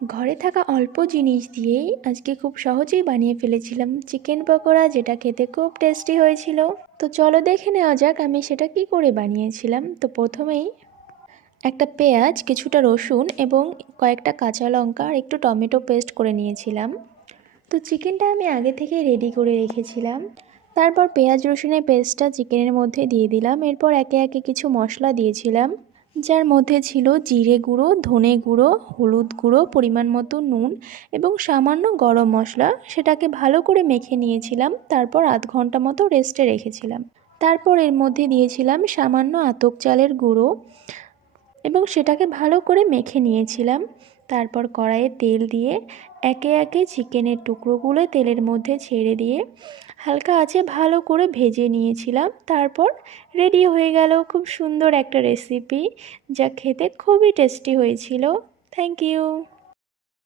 ঘরে থাকা অল্প জিনিস দিয়েই আজকে খুব সহজেই বানিয়ে ফেলেছিলাম চিকেন পকোড়া, যেটা খেতে খুব টেস্টি হয়েছিল। তো চলো দেখে নেওয়া যাক আমি সেটা কি করে বানিয়েছিলাম। তো প্রথমেই একটা পেঁয়াজ, কিছুটা রসুন এবং কয়েকটা কাঁচা লঙ্কা আর একটু টমেটো পেস্ট করে নিয়েছিলাম। তো চিকেনটা আমি আগে থেকে রেডি করে রেখেছিলাম। তারপর পেঁয়াজ রসুনের পেস্টটা চিকেনের মধ্যে দিয়ে দিলাম। এরপর একে একে কিছু মশলা দিয়েছিলাম, যার মধ্যে ছিল জিরে গুঁড়ো, ধনে গুঁড়ো, হলুদ গুঁড়ো, পরিমাণ মতো নুন এবং সামান্য গরম মশলা। সেটাকে ভালো করে মেখে নিয়েছিলাম। তারপর আধ ঘন্টা মতো রেস্টে রেখেছিলাম। তারপর এর মধ্যে দিয়েছিলাম সামান্য আতপ চালের গুঁড়ো এবং সেটাকে ভালো করে মেখে নিয়েছিলাম। তারপর কড়াইয়ে তেল দিয়ে একে একে চিকেনের টুকরোগুলো তেলের মধ্যে ছেড়ে দিয়ে হালকা আঁচে ভালো করে ভেজে নিয়েছিলাম। তারপর রেডি হয়ে গেল খুব সুন্দর একটা রেসিপি, যা খেতে খুবই টেস্টি হয়েছিল। Thank you.